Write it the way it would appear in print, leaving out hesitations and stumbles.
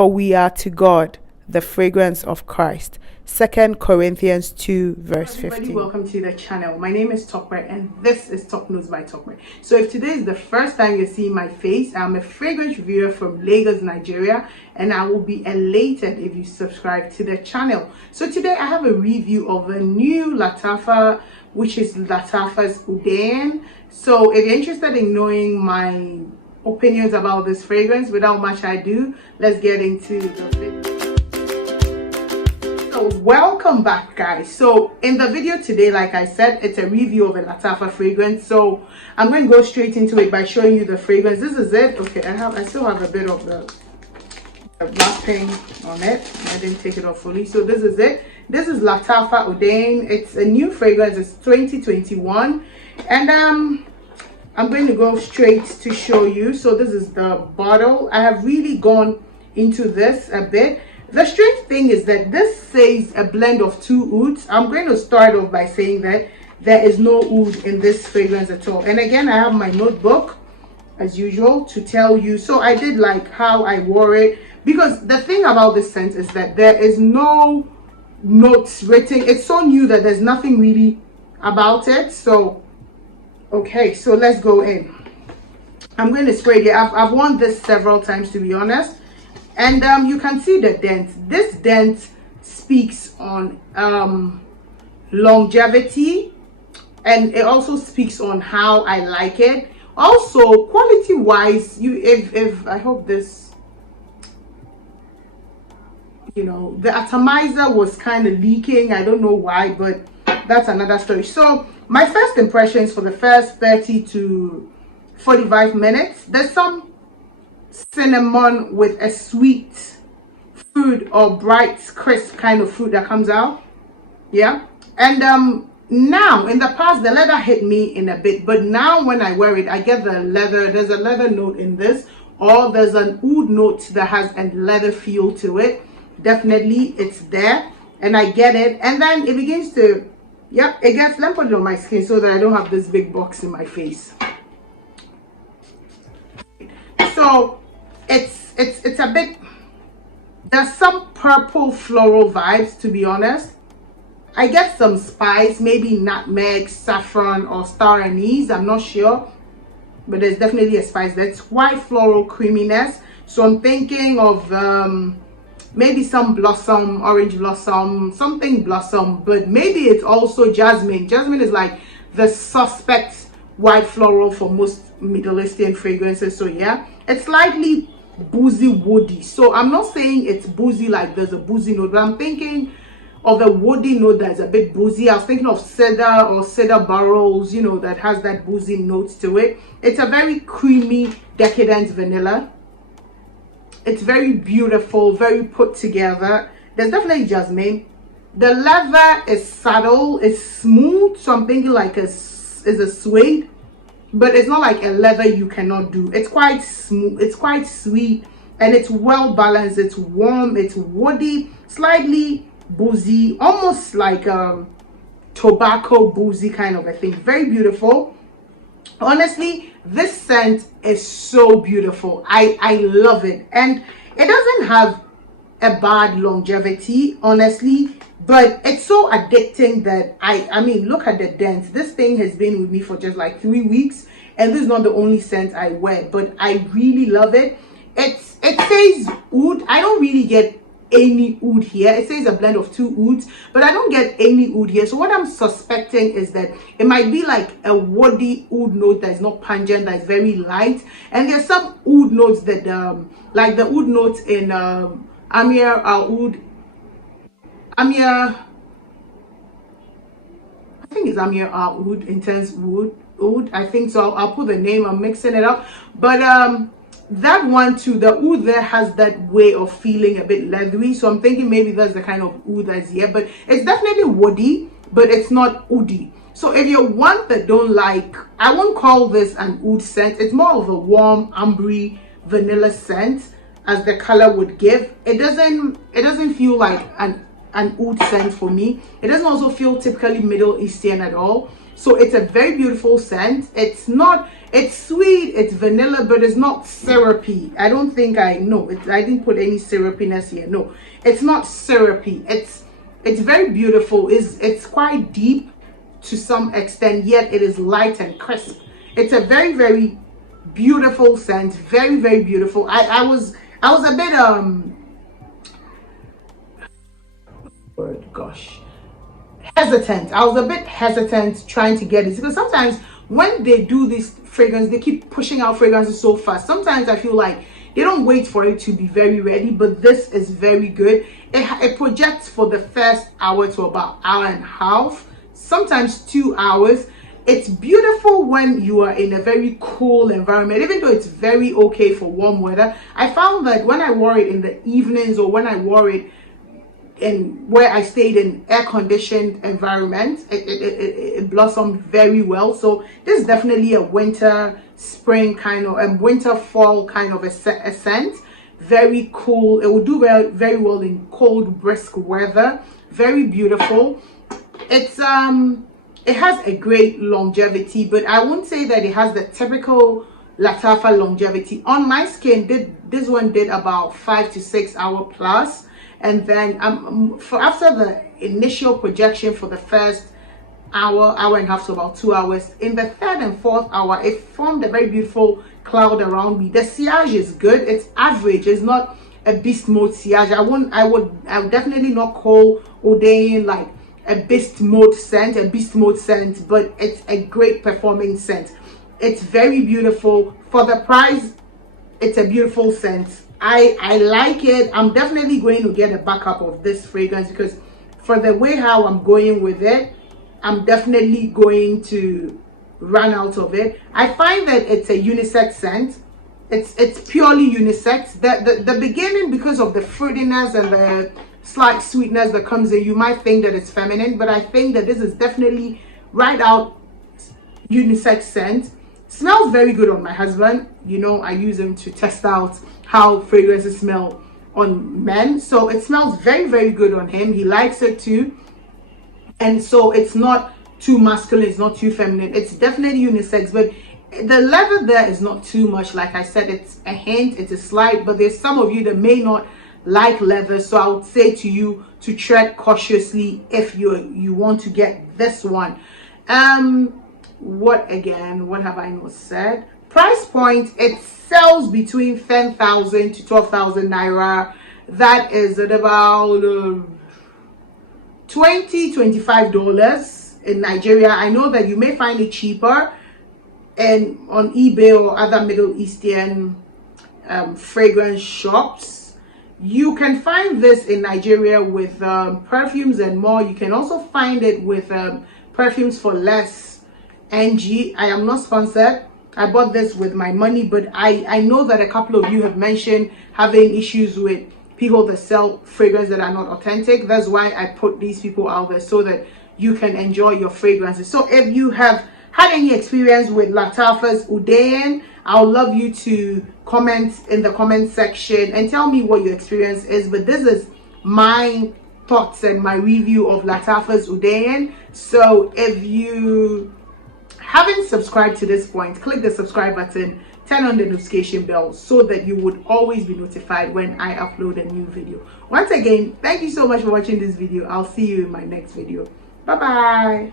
for we are to God the fragrance of Christ. 2 Corinthians 2 verse 15. Welcome to the channel. My name is Tokwe and this is Top News by Tokwe. So if today is the first time you're seeing my face, I'm a fragrance reviewer from Lagos, Nigeria, and I will be elated if you subscribe to the channel. So today I have a review of a new Lattafa, which is Lattafa's Oudain. So if you're interested in knowing my opinions about this fragrance, without much ado, let's get into the video. Welcome back, guys. So in the video today, like I said, it's a review of a Lattafa fragrance. So I'm going to go straight into it by showing you the fragrance. This is it. Okay, I still have a bit of the wrapping on it. I didn't take it off fully. So this is it. This is Lattafa Oudain. It's a new fragrance. It's 2021, and I'm going to go straight to show you. So this is the bottle. I have really gone into this a bit. The strange thing is that this says a blend of 2 ouds. I'm going to start off by saying that there is no oud in this fragrance at all. And again, I have my notebook as usual to tell you. So I did like how I wore it, because the thing about this scent is that there is no notes written. It's so new that there's nothing really about it. So okay, so let's go in. I'm going to spray it. I've worn this several times, to be honest. And you can see the dent. This dent speaks on longevity, and it also speaks on how I like it. Also, quality wise, if I hope this, you know, the atomizer was kind of leaking. I don't know why, but that's another story. So my first impressions for the first 30 to 45 minutes, there's some cinnamon with a sweet fruit or bright crisp kind of fruit that comes out. Yeah. And now in the past the leather hit me in a bit, but now when I wear it I get the leather. There's a leather note in this, or there's an oud note that has a leather feel to it. Definitely it's there and I get it. And then it begins to, yeah, it gets, let me put it on my skin so that I don't have this big box in my face. So it's a bit, there's some purple floral vibes, to be honest. I get some spice, maybe nutmeg, saffron, or star anise. I'm not sure, but there's definitely a spice. That's white floral creaminess. So I'm thinking of maybe some blossom, orange blossom, something blossom, but maybe it's also jasmine. Jasmine is like the suspect white floral for most Middle Eastern fragrances. So yeah, it's slightly boozy woody. So I'm not saying it's boozy like there's a boozy note, but I'm thinking of a woody note that's a bit boozy. I was thinking of cedar or cedar barrels, you know, that has that boozy note to it. It's a very creamy, decadent vanilla. It's very beautiful, very put together. There's definitely jasmine. The leather is subtle, it's smooth, so I'm thinking like is a suede, but it's not like a leather you cannot do. It's quite smooth, it's quite sweet, and it's well balanced. It's warm, it's woody, slightly boozy, almost like a tobacco boozy kind of a thing. Very beautiful. Honestly, this scent is so beautiful. I love it, and it doesn't have a bad longevity, honestly, but it's so addicting that I mean, look at the dent. This thing has been with me for just like 3 weeks, and this is not the only scent I wear, but I really love it. It says oud. I don't really get any oud here. It says a blend of 2 ouds, but I don't get any oud here. So what I'm suspecting is that it might be like a woody oud note that is not pungent, that is very light, and there's some oud notes that like the oud notes in Amir oud. Amir, I think it's Amir oud, intense oud. I think so. I'll put the name. I'm mixing it up, but that one too, the oud there has that way of feeling a bit leathery. So I'm thinking maybe that's the kind of oud that's here, but it's definitely woody, but it's not oudy. So if you're one that don't like, I won't call this an oud scent. It's more of a warm ambery vanilla scent, as the color would give. It doesn't feel like an oud scent for me. It doesn't also feel typically Middle Eastern at all. So it's a very beautiful scent. It's sweet, it's vanilla, but it's not syrupy. I don't think I didn't put any syrupiness here. No, it's not syrupy. It's very beautiful. It's quite deep to some extent, yet it is light and crisp. It's a very, very beautiful scent. Very, very beautiful. I was a bit hesitant. I was a bit hesitant trying to get it, because sometimes when they do this fragrance, they keep pushing out fragrances so fast. Sometimes I feel like they don't wait for it to be very ready, but this is very good. It projects for the first hour to about hour and a half, sometimes 2 hours. It's beautiful when you are in a very cool environment, even though it's very okay for warm weather. I found that when I wore it in the evenings, or when I wore it in where I stayed in air-conditioned environment, it blossomed very well. So this is definitely a winter, spring kind of, and winter, fall kind of a scent. Very cool. It will do very well in cold, brisk weather. Very beautiful. It has a great longevity, but I wouldn't say that it has the typical Lattafa longevity. On my skin, this one did about 5 to 6 hour plus. And then after the initial projection for the first hour and a half to about 2 hours, in the third and fourth hour, it formed a very beautiful cloud around me. The sillage is good. It's average. It's not a beast mode sillage. I would definitely not call Oudain like a beast mode scent, but it's a great performing scent. It's very beautiful. For the price, it's a beautiful scent. I like it. I'm definitely going to get a backup of this fragrance, because for the way how I'm going with it, I'm definitely going to run out of it. I find that it's a unisex scent. It's purely unisex. The beginning, because of the fruitiness and the slight sweetness that comes in, you might think that it's feminine, but I think that this is definitely right out unisex scent. Smells very good on my husband. You know, I use him to test out how fragrances smell on men, so it smells very, very good on him. He likes it too, and so it's not too masculine, it's not too feminine. It's definitely unisex, but the leather there is not too much. Like I said, it's a hint, it's a slight, but there's some of you that may not like leather, so I would say to you to tread cautiously if you want to get this one. What have I not said? Price point, it sells between 10,000 to 12,000 naira. That is at about $25 in Nigeria. I know that you may find it cheaper and on eBay or other Middle Eastern fragrance shops. You can find this in Nigeria with perfumes and more. You can also find it with perfumes for less. NG, I am not sponsored. I bought this with my money, but I know that a couple of you have mentioned having issues with people that sell fragrances that are not authentic. That's why I put these people out there, so that you can enjoy your fragrances. So if you have had any experience with Lattafa's Oudain, I would love you to comment in the comment section and tell me what your experience is. But this is my thoughts and my review of Lattafa's Oudain. So if you haven't subscribed to this point, click the subscribe button, turn on the notification bell, so that you would always be notified when I upload a new video. Once again, thank you so much for watching this video. I'll see you in my next video. Bye bye.